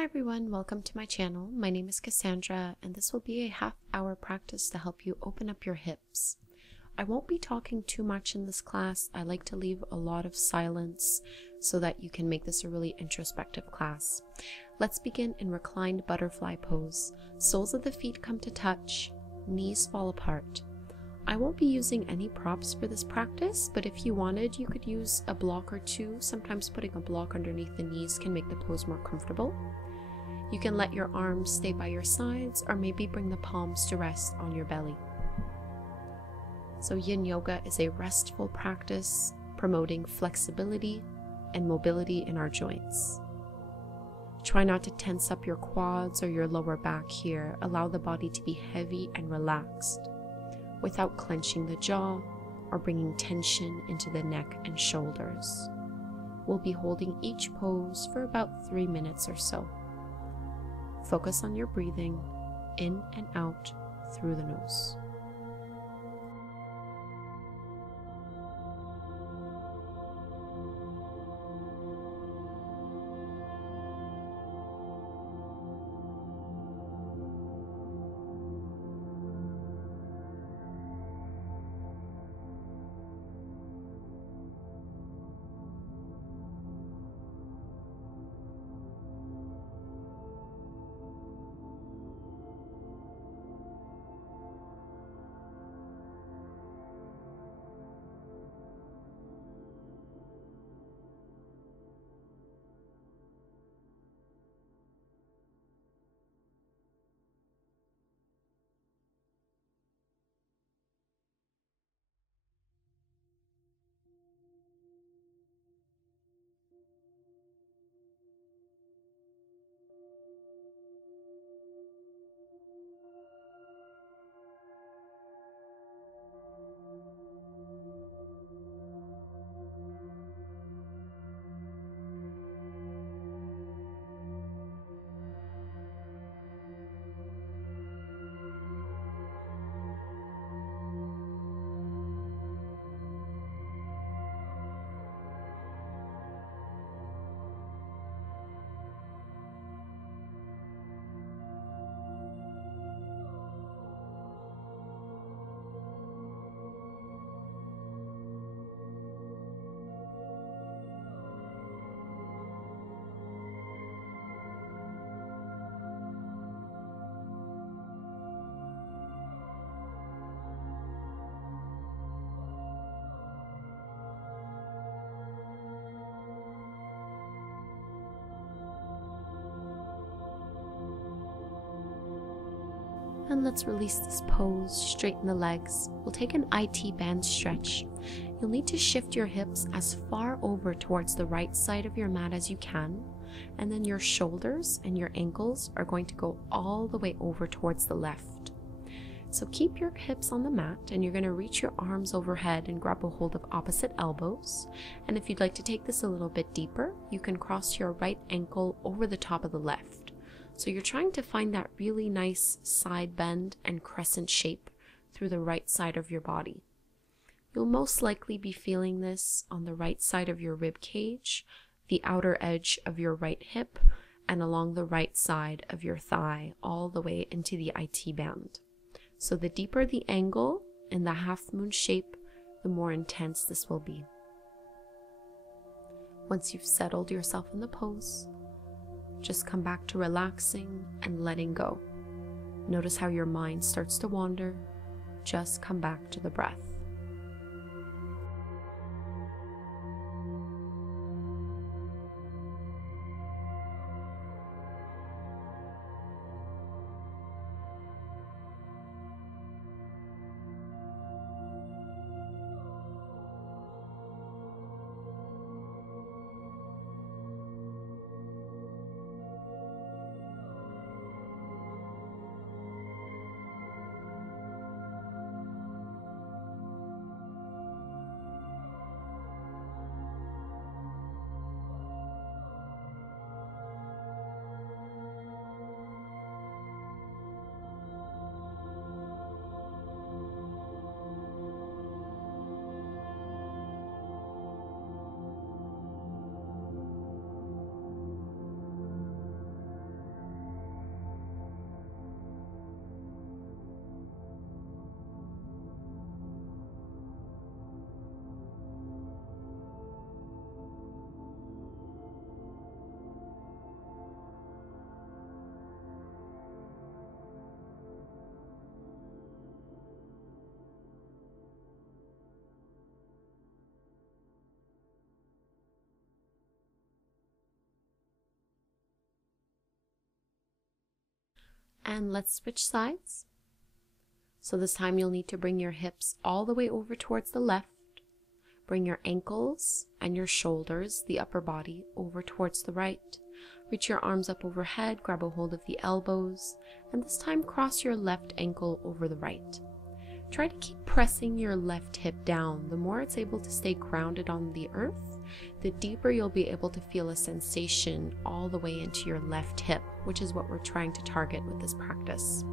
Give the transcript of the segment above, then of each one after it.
Hi everyone, welcome to my channel. My name is Kassandra and this will be a half-hour practice to help you open up your hips. I won't be talking too much in this class. I like to leave a lot of silence so that you can make this a really introspective class. Let's begin in reclined butterfly pose. Soles of the feet come to touch, knees fall apart. I won't be using any props for this practice, but if you wanted, you could use a block or two. Sometimes putting a block underneath the knees can make the pose more comfortable. You can let your arms stay by your sides or maybe bring the palms to rest on your belly. So Yin Yoga is a restful practice promoting flexibility and mobility in our joints. Try not to tense up your quads or your lower back here. Allow the body to be heavy and relaxed without clenching the jaw or bringing tension into the neck and shoulders. We'll be holding each pose for about 3 minutes or so. Focus on your breathing in and out through the nose. And let's release this pose, straighten the legs. We'll take an IT band stretch. You'll need to shift your hips as far over towards the right side of your mat as you can, and then your shoulders and your ankles are going to go all the way over towards the left. So keep your hips on the mat and you're going to reach your arms overhead and grab a hold of opposite elbows. And if you'd like to take this a little bit deeper, you can cross your right ankle over the top of the left. So you're trying to find that really nice side bend and crescent shape through the right side of your body. You'll most likely be feeling this on the right side of your rib cage, the outer edge of your right hip, and along the right side of your thigh, all the way into the IT band. So the deeper the angle in the half moon shape, the more intense this will be. Once you've settled yourself in the pose, just come back to relaxing and letting go. Notice how your mind starts to wander. Just come back to the breath. And let's switch sides. So this time you'll need to bring your hips all the way over towards the left. Bring your ankles and your shoulders, the upper body, over towards the right. Reach your arms up overhead, grab a hold of the elbows, and this time cross your left ankle over the right. Try to keep pressing your left hip down. The more it's able to stay grounded on the earth, the deeper you'll be able to feel a sensation all the way into your left hip, which is what we're trying to target with this practice.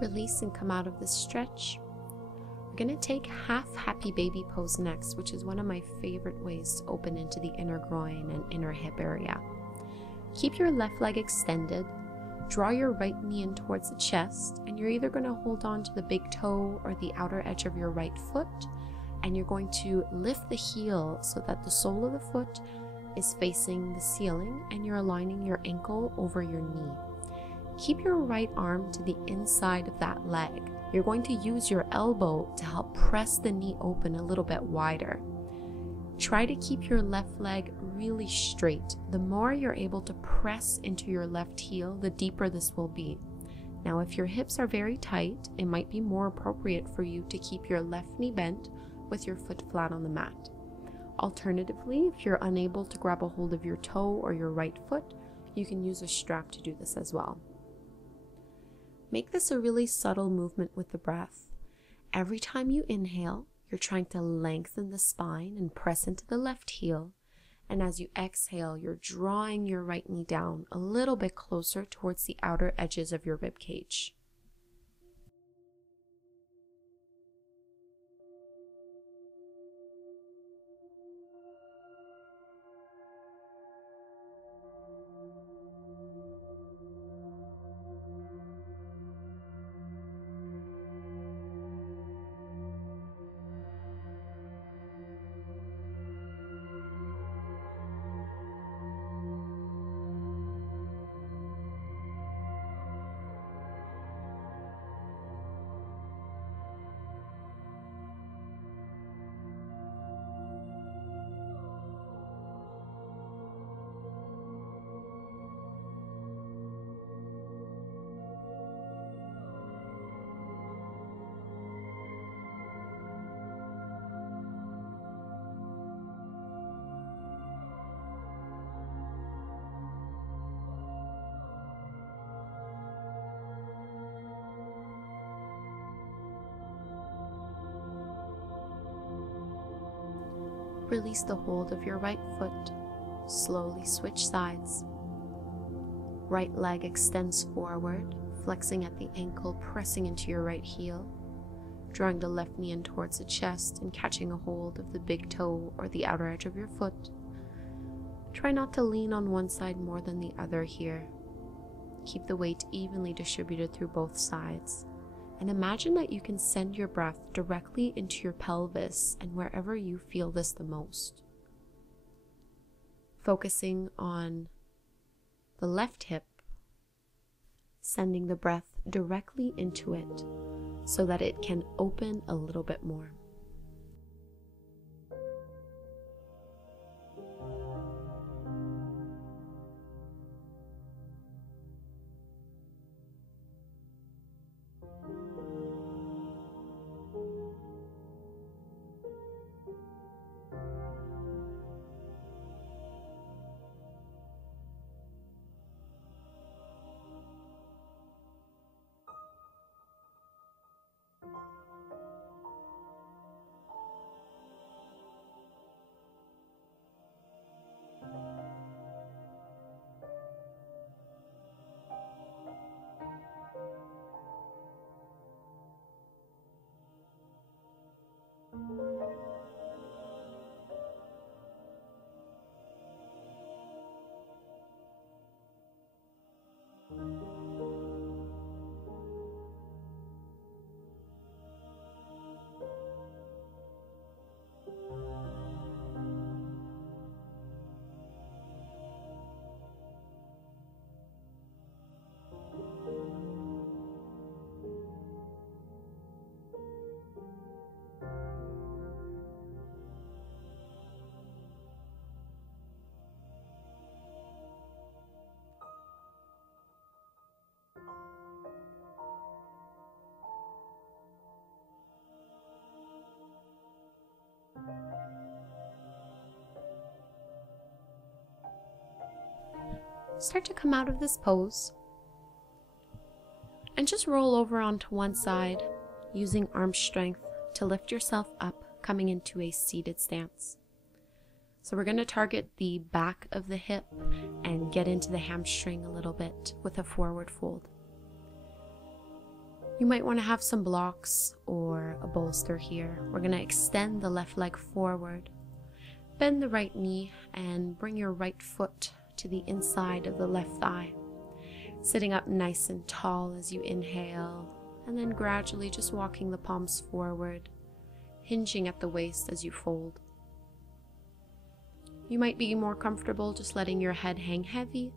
Release and come out of this stretch. We're going to take half happy baby pose next, which is one of my favorite ways to open into the inner groin and inner hip area. Keep your left leg extended, draw your right knee in towards the chest, and you're either going to hold on to the big toe or the outer edge of your right foot, and you're going to lift the heel so that the sole of the foot is facing the ceiling and you're aligning your ankle over your knee. Keep your right arm to the inside of that leg. You're going to use your elbow to help press the knee open a little bit wider. Try to keep your left leg really straight. The more you're able to press into your left heel, the deeper this will be. Now, if your hips are very tight, it might be more appropriate for you to keep your left knee bent with your foot flat on the mat. Alternatively, if you're unable to grab a hold of your toe or your right foot, you can use a strap to do this as well. Make this a really subtle movement with the breath. Every time you inhale, you're trying to lengthen the spine and press into the left heel. And as you exhale, you're drawing your right knee down a little bit closer towards the outer edges of your rib cage. Release the hold of your right foot. Slowly switch sides. Right leg extends forward, flexing at the ankle, pressing into your right heel, drawing the left knee in towards the chest and catching a hold of the big toe or the outer edge of your foot. Try not to lean on one side more than the other here. Keep the weight evenly distributed through both sides, and imagine that you can send your breath directly into your pelvis and wherever you feel this the most. Focusing on the left hip, sending the breath directly into it so that it can open a little bit more. Start to come out of this pose and just roll over onto one side, using arm strength to lift yourself up, coming into a seated stance. So we're going to target the back of the hip and get into the hamstring a little bit with a forward fold. You might want to have some blocks or a bolster here. We're going to extend the left leg forward, bend the right knee, and bring your right foot to the inside of the left thigh, sitting up nice and tall as you inhale, and then gradually just walking the palms forward, hinging at the waist as you fold. You might be more comfortable just letting your head hang heavy.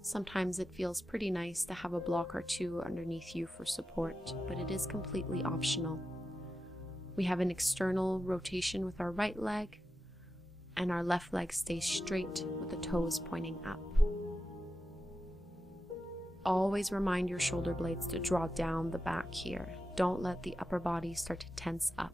Sometimes it feels pretty nice to have a block or two underneath you for support, but it is completely optional. We have an external rotation with our right leg, and our left leg stays straight with the toes pointing up. Always remind your shoulder blades to draw down the back here. Don't let the upper body start to tense up.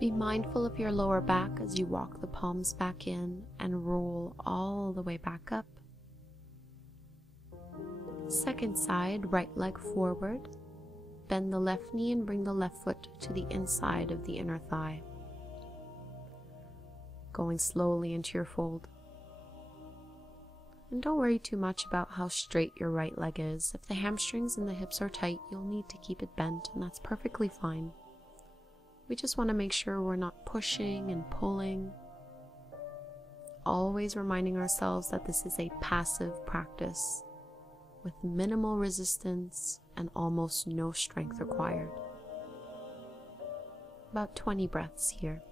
Be mindful of your lower back as you walk the palms back in and roll all the way back up. Second side, right leg forward. Bend the left knee and bring the left foot to the inside of the inner thigh. Going slowly into your fold. And don't worry too much about how straight your right leg is. If the hamstrings and the hips are tight, you'll need to keep it bent, and that's perfectly fine. We just want to make sure we're not pushing and pulling. Always reminding ourselves that this is a passive practice with minimal resistance and almost no strength required. About 20 breaths here.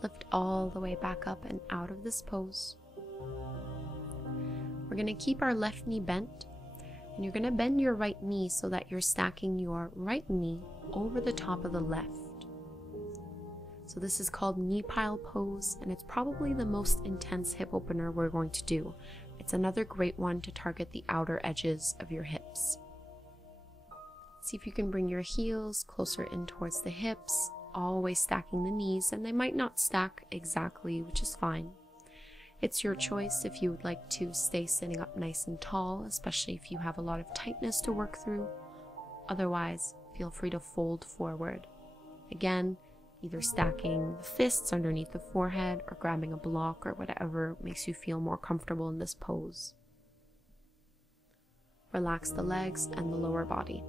Lift all the way back up and out of this pose. We're going to keep our left knee bent, and you're going to bend your right knee so that you're stacking your right knee over the top of the left. So this is called knee pile pose, and it's probably the most intense hip opener we're going to do. It's another great one to target the outer edges of your hips. See if you can bring your heels closer in towards the hips, always stacking the knees, and they might not stack exactly, which is fine. It's your choice if you would like to stay sitting up nice and tall, especially if you have a lot of tightness to work through. Otherwise, feel free to fold forward. Again, either stacking the fists underneath the forehead or grabbing a block or whatever makes you feel more comfortable in this pose. Relax the legs and the lower body.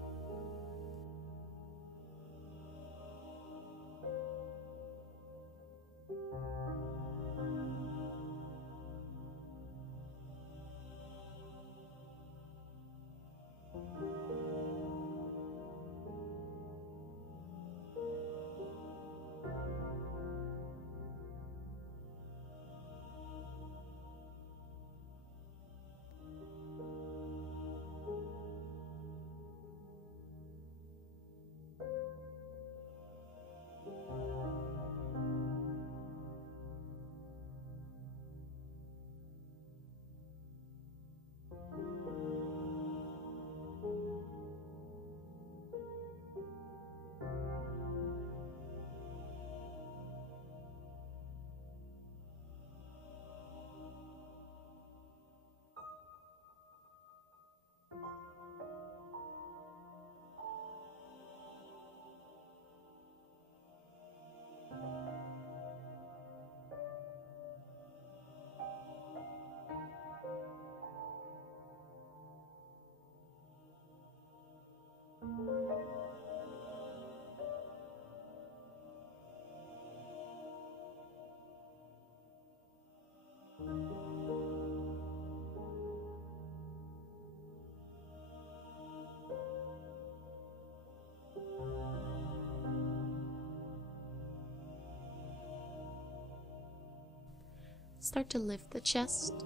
Start to lift the chest,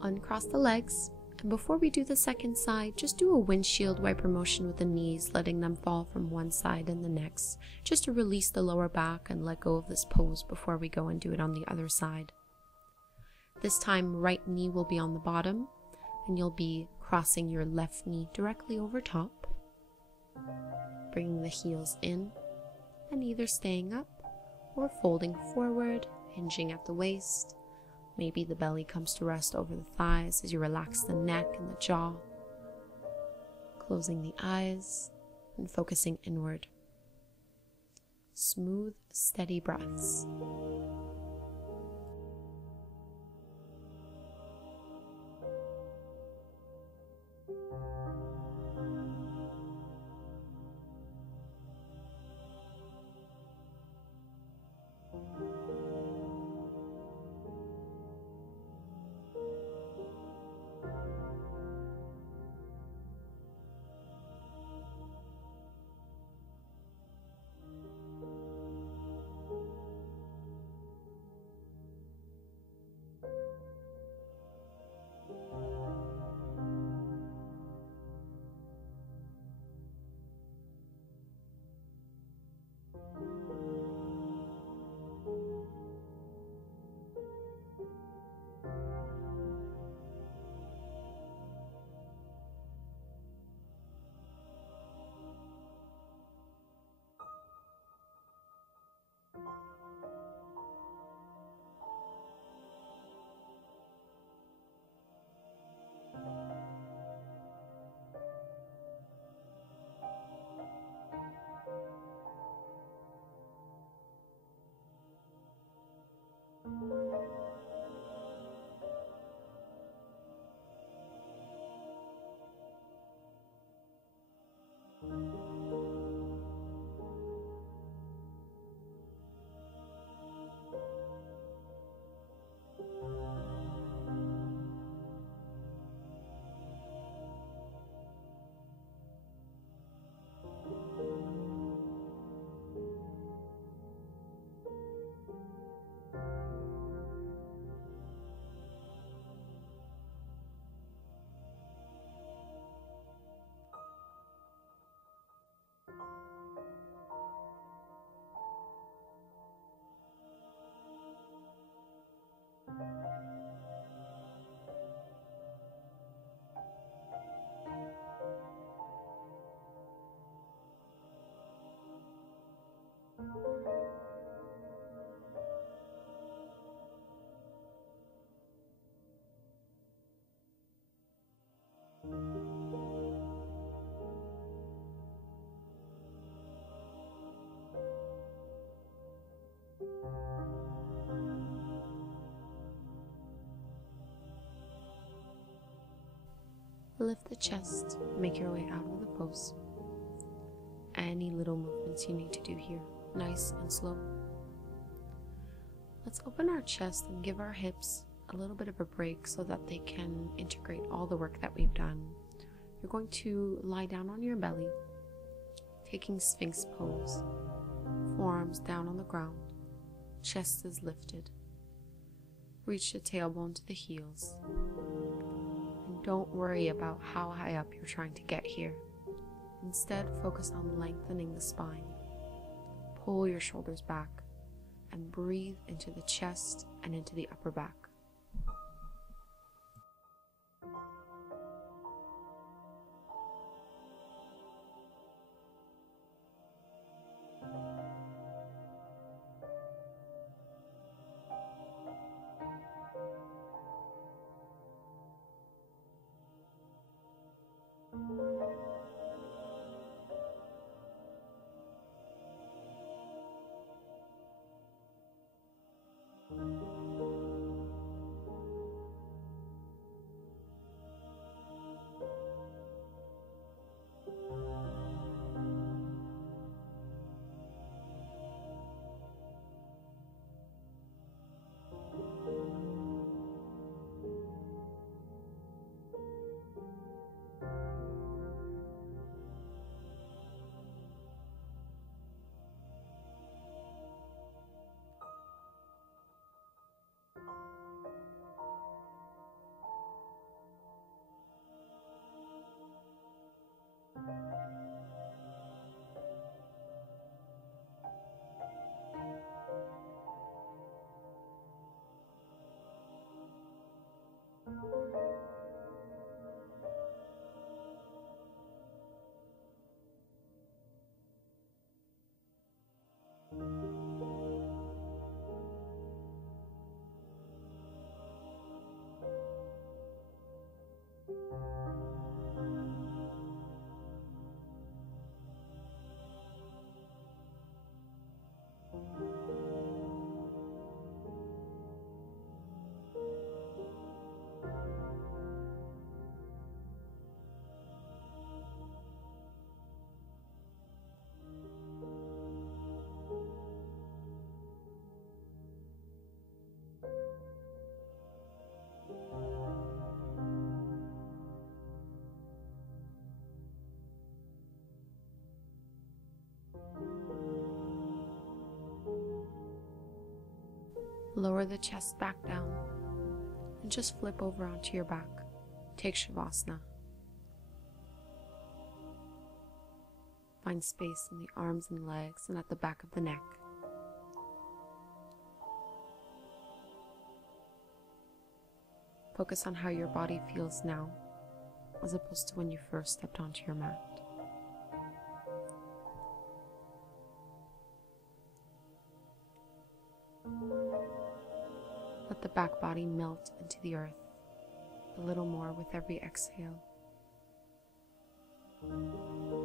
uncross the legs, and before we do the second side, just do a windshield wiper motion with the knees, letting them fall from one side and the next, just to release the lower back and let go of this pose before we go and do it on the other side. This time, right knee will be on the bottom, and you'll be crossing your left knee directly over top, bringing the heels in, and either staying up or folding forward, hinging at the waist. Maybe the belly comes to rest over the thighs as you relax the neck and the jaw, closing the eyes and focusing inward. Smooth, steady breaths. Lift the chest, make your way out of the pose. Any little movements you need to do here, nice and slow. Let's open our chest and give our hips a little bit of a break so that they can integrate all the work that we've done. You're going to lie down on your belly, taking Sphinx Pose. Forearms down on the ground, chest is lifted. Reach the tailbone to the heels. And don't worry about how high up you're trying to get here. Instead, focus on lengthening the spine. Pull your shoulders back and breathe into the chest and into the upper back. Lower the chest back down and just flip over onto your back. Take Shavasana. Find space in the arms and legs and at the back of the neck. Focus on how your body feels now, as opposed to when you first stepped onto your mat. Let the back body melt into the earth a little more with every exhale,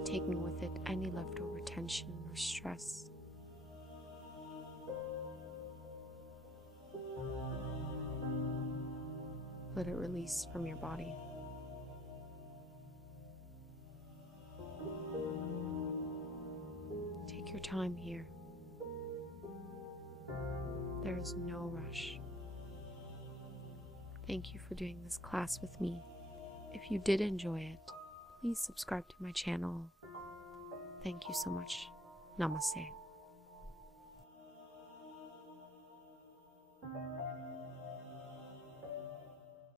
taking with it any leftover tension or stress. Let it release from your body. Take your time here. There is no rush. Thank you for doing this class with me. If you did enjoy it, please subscribe to my channel. Thank you so much. Namaste.